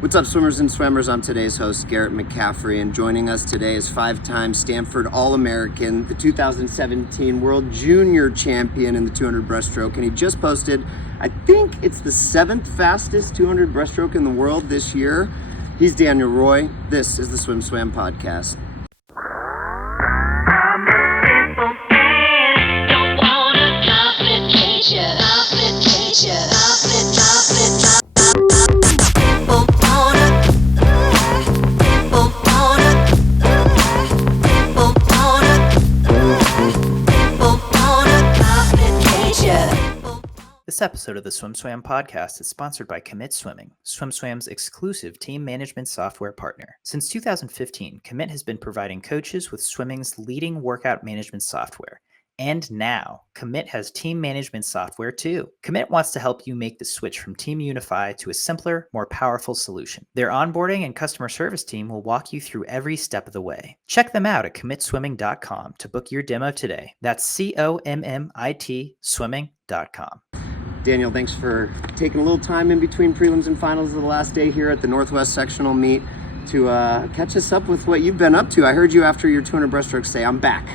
What's up, swimmers and swimmers? I'm today's host, Garrett McCaffrey, and joining us today is five-time Stanford All-American, the 2017 World Junior Champion in the 200 breaststroke, and he just posted, I think it's the 7th fastest 200 breaststroke in the world this year. He's Daniel Roy. This is the Swim Swam Podcast. This episode of the Swim Swam podcast is sponsored by Commit Swimming, Swim Swam's exclusive team management software partner. Since 2015, Commit has been providing coaches with swimming's leading workout management software. And now, Commit has team management software too. Commit wants to help you make the switch from Team Unify to a simpler, more powerful solution. Their onboarding and customer service team will walk you through every step of the way. Check them out at commitswimming.com to book your demo today. That's COMMIT swimming.com. Daniel, thanks for taking a little time in between prelims and finals of the last day here at the Northwest Sectional Meet to catch us up with what you've been up to. I heard you after your 200 breaststroke say, I'm back.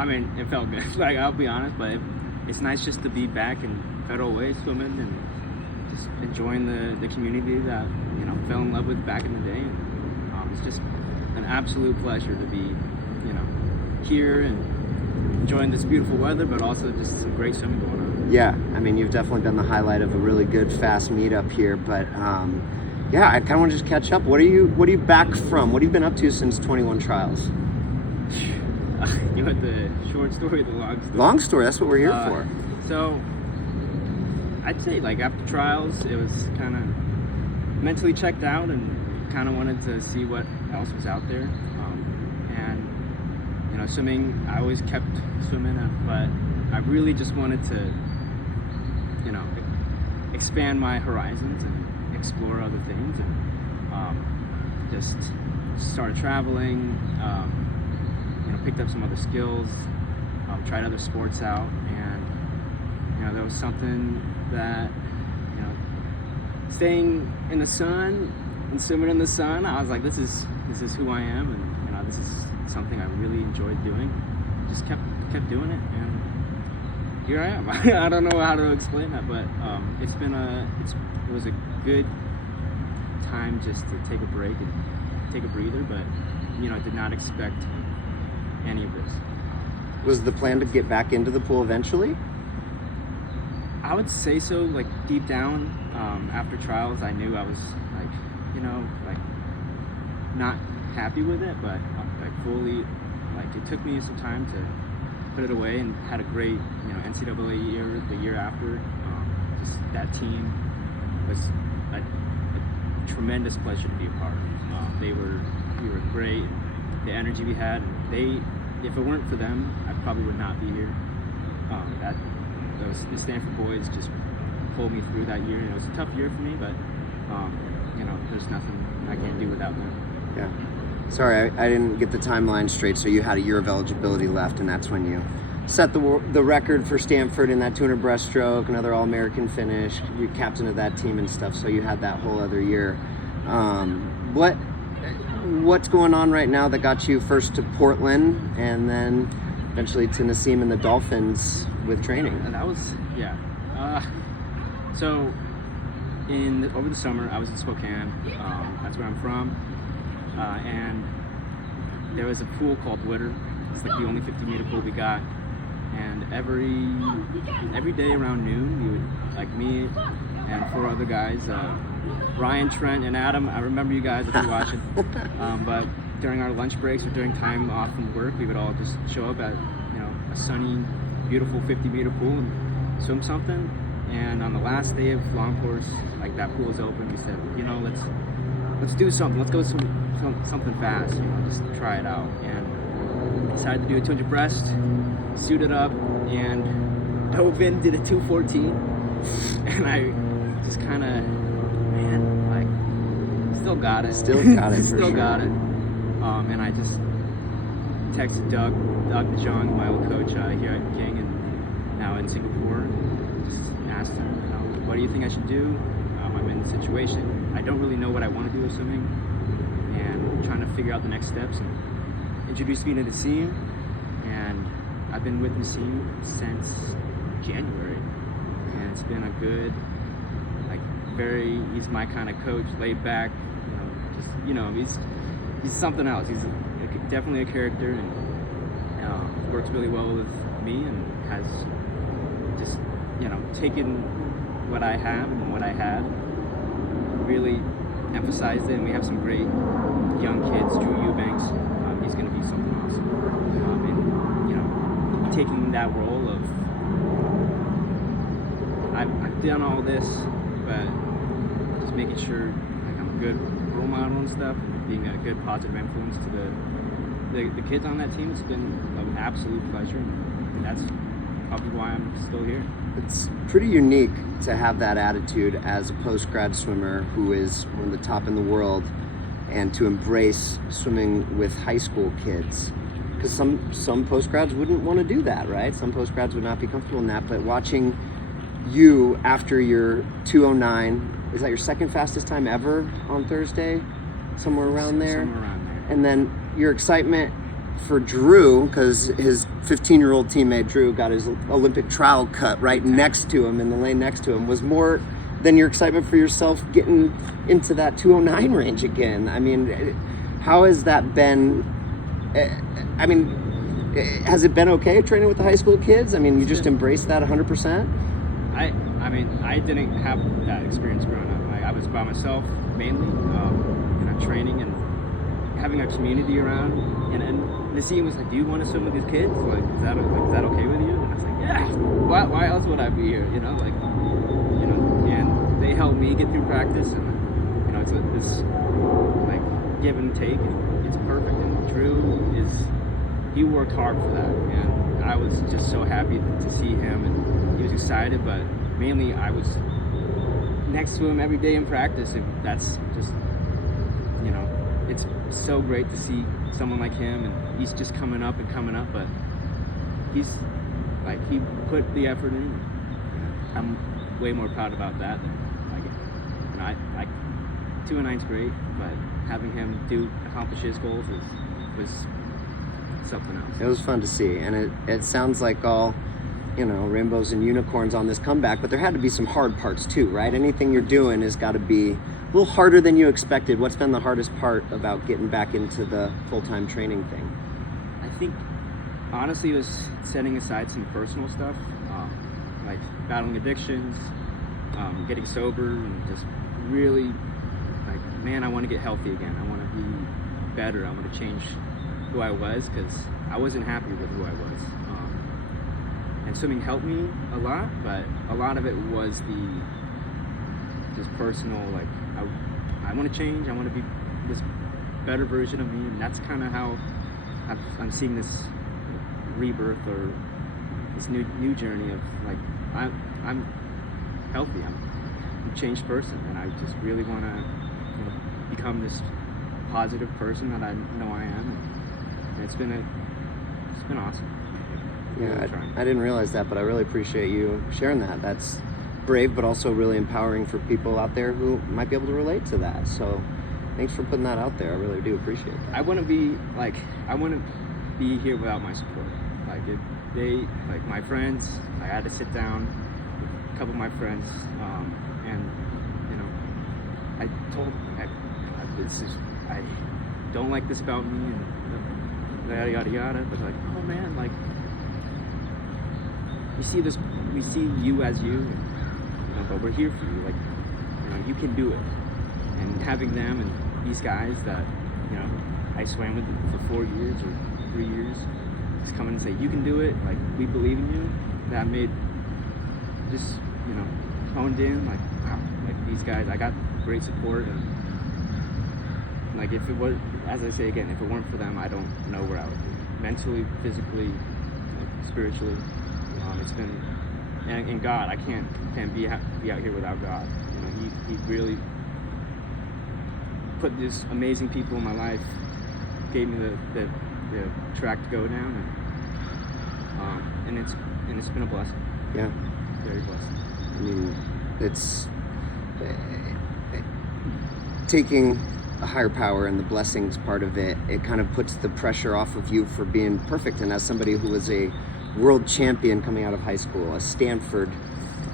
It felt good. I'll be honest, but it's nice just to be back in Federal Way swimming and just enjoying the community that, fell in love with back in the day. And it's just an absolute pleasure to be, here and enjoying this beautiful weather, but also just some great swimming going on. Yeah, you've definitely been the highlight of a really good, fast meet up here. But I kind of want to just catch up. What are you back from? What have you been up to since 21 trials? You want the short story or the long story? Long story, that's what we're here for. So, I'd say after trials, it was kind of mentally checked out and kind of wanted to see what else was out there. Swimming, I always kept swimming, but I really just wanted to, expand my horizons and explore other things, and just started traveling, picked up some other skills, tried other sports out, and there was something that, staying in the sun and swimming in the sun, I was like, this is who I am, and this is something I really enjoyed doing. Just kept doing it, and here I am. I don't know how to explain that, but it was a good time just to take a break and take a breather, but I did not expect any of this. Was the plan to get back into the pool eventually? I would say so. Deep down, after trials, I knew I was not happy with it, but fully, it took me some time to put it away, and had a great NCAA year the year after. Just that team was a tremendous pleasure to be a part of. We were great. The energy we had, if it weren't for them, I probably would not be here. The Stanford boys just pulled me through that year, and it was a tough year for me, but there's nothing I can't do without them. Yeah. Sorry, I didn't get the timeline straight. So you had a year of eligibility left, and that's when you set the record for Stanford in that 200 breaststroke, another All-American finish. You're captain of that team and stuff, so you had that whole other year. What's going on right now that got you first to Portland and then eventually to Nassim and the Dolphins with training? And that was, so over the summer, I was in Spokane. That's where I'm from. And there was a pool called Witter. It's the only 50-meter pool we got. And every day around noon, we would, me and 4 other guys, Ryan, Trent, and Adam, I remember you guys if you're watching. But during our lunch breaks or during time off from work, we would all just show up at a sunny, beautiful 50-meter pool and swim something. And on the last day of long course, that pool was open. We said, let's do something. Let's go something fast. Just try it out. And decided to do a 200 breast, suited up, and dove in, did a 2:14, and I just kind of, still got it. Still got it. Still got it. And I just texted Doug DeJong, my old coach here at King and now in Singapore. Just asked him, what do you think I should do? I've been in the situation. I don't really know what I want to do with swimming, and trying to figure out the next steps. And introduced me to the team, and I've been with the team since January, and it's been a good, like, he's my kind of coach, laid back, he's something else. He's definitely a character, and works really well with me, and has just, taken what I have and what I had, really emphasized it, and we have some great young kids. Drew Eubanks, he's going to be something awesome, and taking that role of I've done all this, but just making sure like I'm a good role model and stuff, being a good positive influence to the kids on that team. It's been an absolute pleasure, and that's probably why I'm still here. It's pretty unique to have that attitude as a post-grad swimmer who is one of the top in the world, and to embrace swimming with high school kids. Because some post-grads wouldn't want to do that, right? Some post-grads would not be comfortable in that. But watching you after your 2:09, is that your second fastest time ever on Thursday? Somewhere around there? Somewhere around there. And then your excitement for Drew, because his 15-year-old teammate Drew got his Olympic trial cut right next to him, in the lane next to him, was more than your excitement for yourself getting into that 2:09 range again. I mean, how has that been? I mean, has it been okay training with the high school kids? I mean, you just embraced that 100%? I mean, I didn't have that experience growing up. I was by myself mainly, training and having a community around. And the scene was like, "Do you want to swim with these kids? Like, is that okay with you?" And I was like, "Yeah. Why else would I be here? And they helped me get through practice, and it's this like give and take, and it's perfect. And Drew he worked hard for that, and I was just so happy to see him, and he was excited, but mainly I was next to him every day in practice, and that's just, it's so great to see someone like him, and he's just coming up, but he's like, he put the effort in. I'm way more proud about that than I 2:09's great, but having him accomplish his goals was something else. It was fun to see, and it sounds like all, rainbows and unicorns on this comeback, but there had to be some hard parts too, right? Anything you're doing has got to be a little harder than you expected. What's been the hardest part about getting back into the full-time training thing? I think, honestly, it was setting aside some personal stuff, like battling addictions, getting sober, and just really, like, man, I want to get healthy again. I want to be better. I want to change who I was, because I wasn't happy with who I was. And swimming helped me a lot, but a lot of it was just personal, like, I want to change. I want to be this better version of me, and that's kind of how I'm seeing this rebirth, or this new journey of, like, I'm healthy. I'm a changed person, and I just really want to become this positive person that I know I am. And it's been awesome. Yeah, I didn't realize that, but I really appreciate you sharing that. That's brave, but also really empowering for people out there who might be able to relate to that. So thanks for putting that out there. I really do appreciate that. I wouldn't be here without my support. Like, my friends, I had to sit down with a couple of my friends, and I told I don't like this about me, and yada yada yada, but like, oh man, like, we see you as you, but we're here for you. Like, you can do it. And having them and these guys that, I swam with for 4 years or 3 years, just come in and say, you can do it, like, we believe in you, that made just, honed in, like, wow, like, these guys, I got great support, and like, if it was, as I say again, if it weren't for them, I don't know where I would be. Mentally, physically, like, spiritually. It's been, and God, I can't be out here without God. He really put these amazing people in my life, gave me the track to go down, and it's been a blessing. Yeah, very blessed. I mean, taking a higher power and the blessings part of it, it kind of puts the pressure off of you for being perfect. And as somebody who was a world champion coming out of high school, a Stanford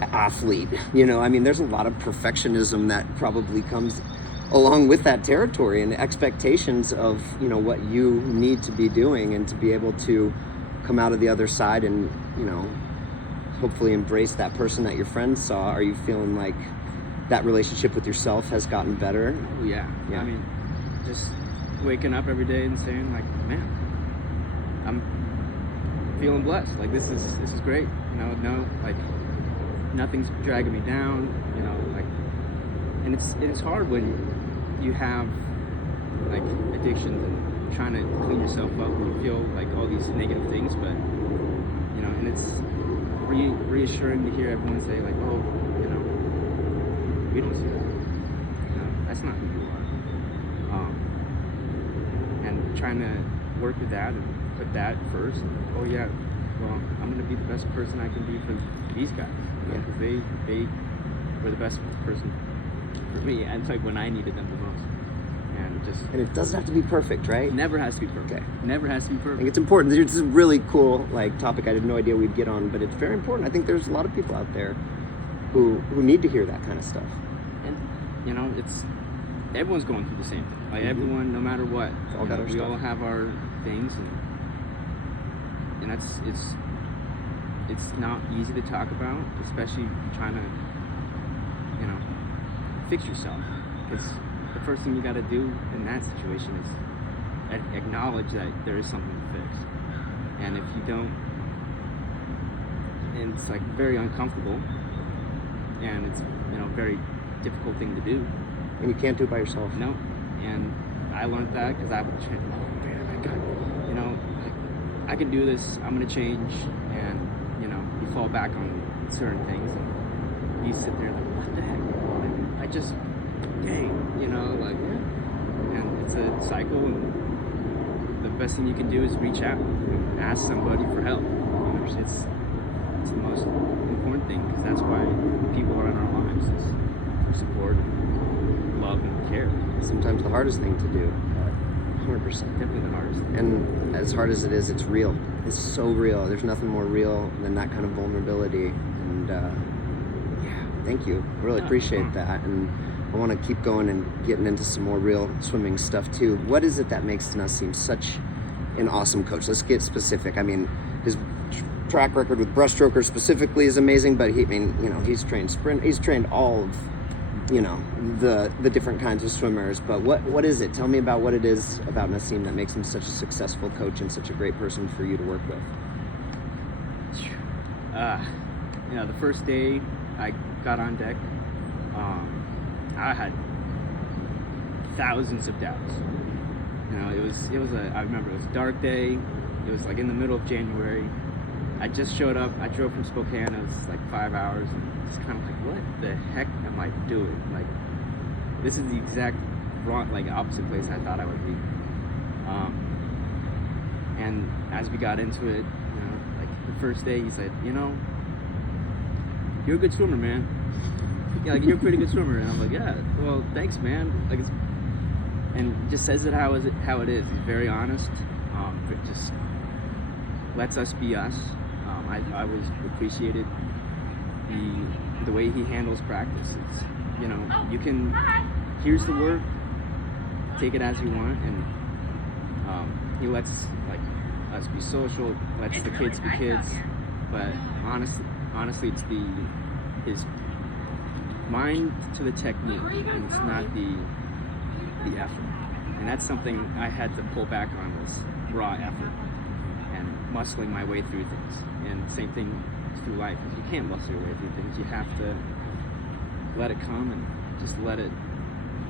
athlete, you know, I mean, there's a lot of perfectionism that probably comes along with that territory and expectations of, you know, what you need to be doing and to be able to come out of the other side and, you know, hopefully embrace that person that your friends saw. Are you feeling like that relationship with yourself has gotten better? Oh, yeah. Yeah. I mean, just waking up every day and saying like, man, I'm feeling blessed. Like this is great. You know, no, like nothing's dragging me down. You know, like, and it's hard when you have like addictions and trying to clean yourself up and you feel like all these negative things, but you know, and it's reassuring to hear everyone say like, oh, you know, we don't see that. You know, that's not who you are. And trying to work with that and put that first. Oh yeah, well, I'm gonna be the best person I can be for these guys. You know, because they were the best person for me, and like when I needed them the most. And it doesn't have to be perfect, right? It never has to be perfect. Okay. Never has to be I perfect. think it's important. It's a really cool like topic I had no idea we'd get on, but it's very important. I think there's a lot of people out there who need to hear that kind of stuff. And you know, everyone's going through the same thing. Like everyone, no matter what, All got our we stuff. all have our things, and it's not easy to talk about, especially trying to, you know, fix yourself. Because the first thing you got to do in that situation is acknowledge that there is something to fix. And if you don't, and it's like very uncomfortable, and it's, you know, very difficult thing to do. And you can't do it by yourself. No, and I learned that because you know, I can do this. I'm gonna change, and you know, you fall back on certain things, and you sit there like, what the heck? Like, I just, dang, you know, like, and it's a cycle, and the best thing you can do is reach out and ask somebody for help. You know, it's the most important thing, because that's why people are in our lives, is for support, love, and care. Sometimes the hardest thing to do. 100%. Definitely the hardest thing. And as hard as it is, it's real. It's so real. There's nothing more real than that kind of vulnerability. And yeah, thank you. I really appreciate that. And I want to keep going and getting into some more real swimming stuff too. What is it that makes Nassim such an awesome coach? Let's get specific. I mean, his track record with breaststrokers specifically is amazing, but he's trained sprint. He's trained all of, you know, the different kinds of swimmers. But what is it? Tell me about what it is about Nassim that makes him such a successful coach and such a great person for you to work with. You know, the first day I got on deck, I had thousands of doubts. You know, I remember it was a dark day. It was like in the middle of January. I just showed up. I drove from Spokane. It was like 5 hours, and just kind of like, what the heck am I doing? Like, this is the exact wrong, like opposite place I thought I would be. And as we got into it, you know, like the first day, he said, you know, you're a good swimmer, man. Yeah, like you're a pretty good swimmer. And I'm like, yeah, well, thanks, man. Like, and just says it how it is. He's very honest. It just lets us be us. I always appreciated the way he handles practice. It's, you know, you can, here's the work, take it as you want, and he lets like us be social, lets the kids be kids, but honestly it's his mind to the technique, and it's not the effort. And that's something I had to pull back on, was raw effort and muscling my way through things. And same thing through life. You can't muscle your way through things. You have to let it come and just let it,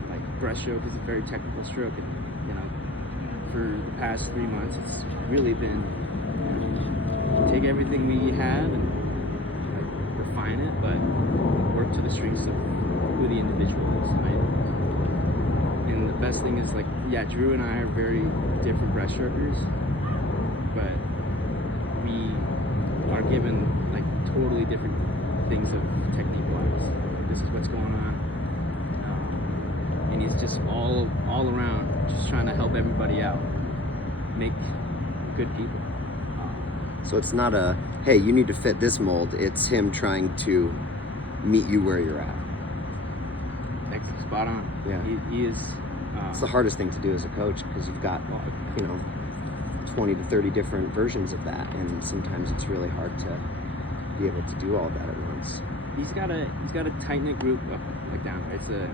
like breaststroke is a very technical stroke, and you know, for the past 3 months it's really been, you know, take everything we had and like refine it, but work to the strengths of who the individual is. And the best thing is, like, yeah, Drew and I are very different breaststrokers, but we are given like totally different things of technique wise. This is what's going on, and he's just all around, just trying to help everybody out, make good people. So it's not a, hey, you need to fit this mold. It's him trying to meet you where you're at. Spot on. Yeah. He is. It's the hardest thing to do as a coach because you've got, 20 to 30 different versions of that, and sometimes it's really hard to be able to do all that at once. He's got a tight-knit group up, like down there. It's a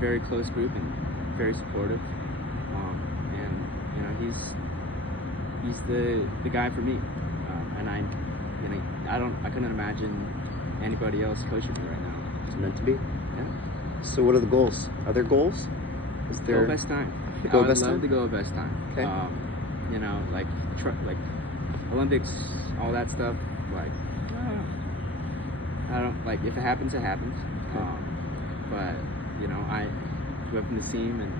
very close group and very supportive. And he's the guy for me. And I couldn't imagine anybody else coaching me right now. It's meant to be. Yeah. So what are the goals? Are there goals? Is there go best time? Go I would best love time? to go best time. Okay. Like Olympics, all that stuff. Like, I don't like, if it happens, it happens. Okay. But I go up in the team and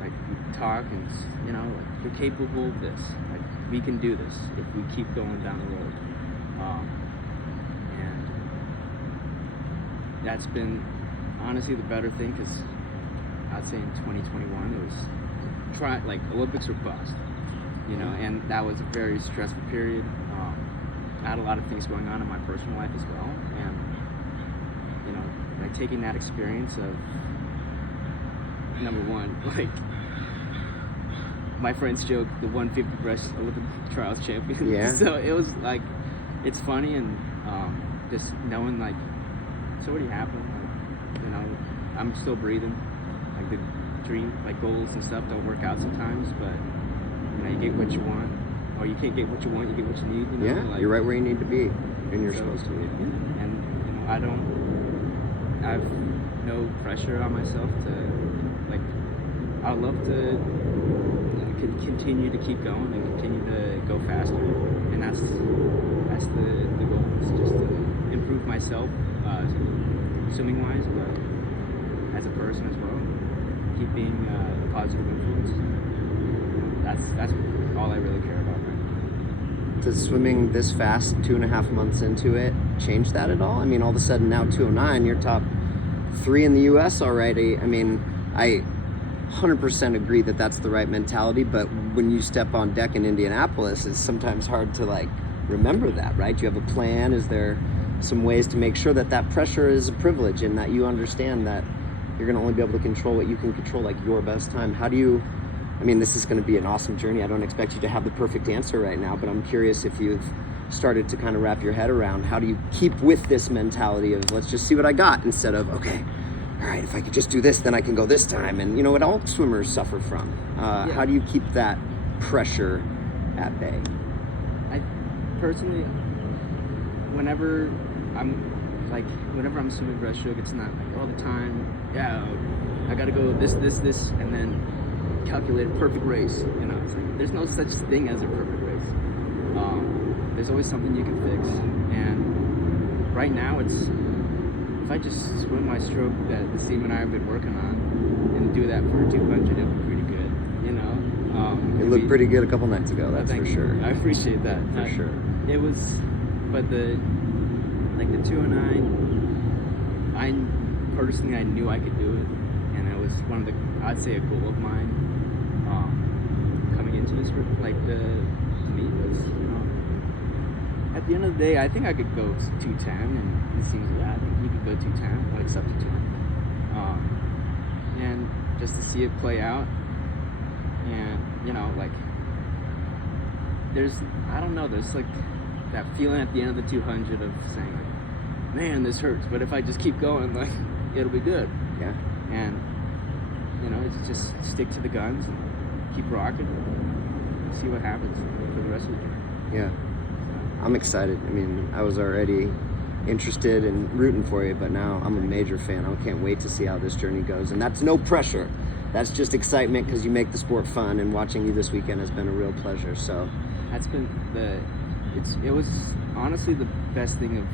like we talk and like, we're capable of this. Like, we can do this if we keep going down the road. And that's been honestly the better thing, because I'd say in 2021 it was Olympics or bust, and that was a very stressful period. I had a lot of things going on in my personal life as well, and taking that experience of, number one, like my friends joke, the 150 breast Olympic trials champion. Yeah. So it was like, it's funny, and just knowing like it's already happened. I'm still breathing. Like the dream, like goals and stuff don't work out sometimes, but you get what you want, or you can't get what you want, you get what you need. Yeah, like, you're right where you need to be, and you're supposed to be. And I have no pressure on myself to, like, I'd love to continue to keep going and continue to go faster, and that's the goal, is just to improve myself, swimming wise, but as a person as well, keep being a positive influence. That's all I really care about right now. Does swimming this fast, 2.5 months into it, change that at all? I mean, all of a sudden now 209, you're top 3 in the U.S. already. I mean, I 100% agree that that's the right mentality, but when you step on deck in Indianapolis, it's sometimes hard to remember that, right? Do you have a plan? Is there some ways to make sure that pressure is a privilege, and that you understand that you're going to only be able to control what you can control, like your best time? How do you, this is going to be an awesome journey. I don't expect you to have the perfect answer right now, but I'm curious if you've started to kind of wrap your head around, how do you keep with this mentality of, let's just see what I got, instead of, okay, all right, if I could just do this, then I can go this time. And what all swimmers suffer from. How do you keep that pressure at bay? I personally, whenever I'm swimming breaststroke, it's not like all the time, I gotta go this, and then calculate a perfect race. It's like, there's no such thing as a perfect race. There's always something you can fix. And right now, it's, if I just swim my stroke that the team and I have been working on, and do that for 200, it'll be pretty good. It looked pretty good a couple nights ago, that's for sure. I appreciate that. For sure. It was, but the 209, I knew I could do it, and it was I'd say a goal of mine, coming into this, to me was, at the end of the day, I think I could go 210, and it seems I think you could go 210, like sub 210, and just to see it play out, and there's that feeling at the end of the 200 of saying, man, this hurts, but if I just keep going, it'll be good. Yeah. And it's just stick to the guns and keep rocking and see what happens for the rest of the year. Yeah. I'm excited. I was already interested and rooting for you, but now I'm a major fan. I can't wait to see how this journey goes. And that's no pressure. That's just excitement, because you make the sport fun, and watching you this weekend has been a real pleasure. So that's been it was honestly the best thing of,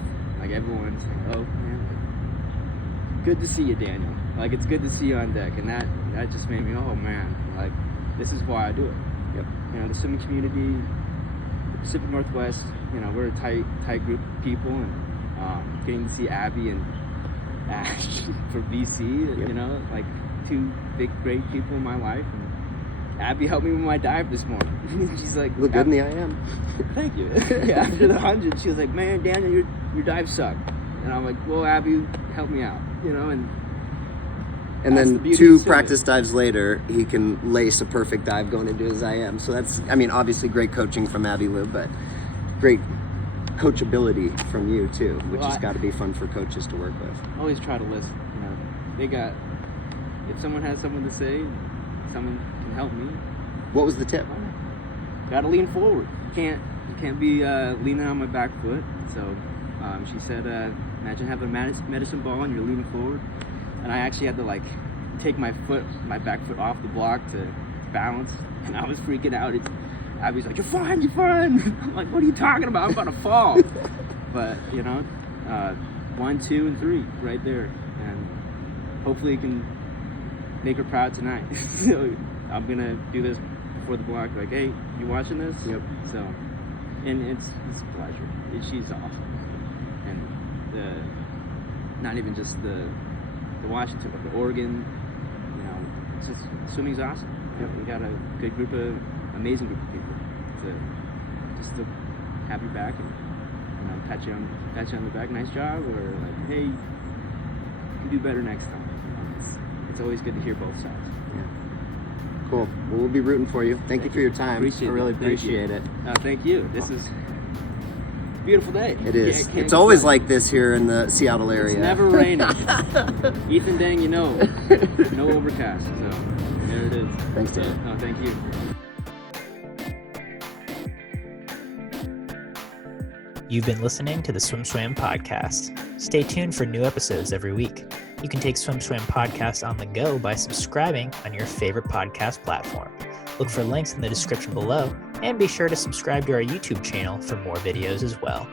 everyone's like, oh man, good to see you, Daniel. It's good to see you on deck, and that just made me, oh man, this is why I do it. Yep. The swimming community, the Pacific Northwest, we're a tight group of people, and getting to see Abby Ash for BC, Yep. you know, like two big, great people in my life. And Abby helped me with my dive this morning. She's like, Look good in the IM. thank you. Yeah, after the 100, she was like, man, Daniel, your dive sucked. And I'm like, well, Abby, help me out, you know, and that's the then beauty two of swimming. practice dives later, he can lace a perfect dive going into his IM. So that's, I mean, obviously great coaching from Abby Lou, but great coachability from you too, which Well, has got to be fun for coaches to work with. Always try to listen, you know. They got, if someone has something to say, someone can help me. What was the tip? Gotta lean forward. You can't be leaning on my back foot. So she said, imagine having a medicine ball and you're leaning forward. And I actually had to like take my back foot off the block to balance. And I was freaking out. Abby's like, you're fine. I'm like, what are you talking about? I'm about to fall. But you know, 1, 2, and 3 right there. And hopefully you can make her proud tonight. So I'm gonna do this before the block, like, hey, you watching this? Yep. So, and it's a pleasure. She's awesome. And not even just the Washington, but the Oregon, you know, it's just, swimming's awesome. Yep. We got a good group of, amazing group of people to have your back and, you know, pat you on the back, nice job, or like, hey, you can do better next time. You know, it's always good to hear both sides. Yeah. Cool. Well, we'll be rooting for you. Thank you for your time. Appreciate I really it. Thank you. appreciate it. Thank you. This is a beautiful day. It is. Can't It's get always better. like this here in the Seattle area. It's never raining. Ethan Dang, you know, no overcast. So there it is. Thanks, Dan. No, thank you. You've been listening to the Swim Swam podcast. Stay tuned for new episodes every week. You can take Swim Swam podcast on the go by subscribing on your favorite podcast platform. Look for links in the description below, and be sure to subscribe to our YouTube channel for more videos as well.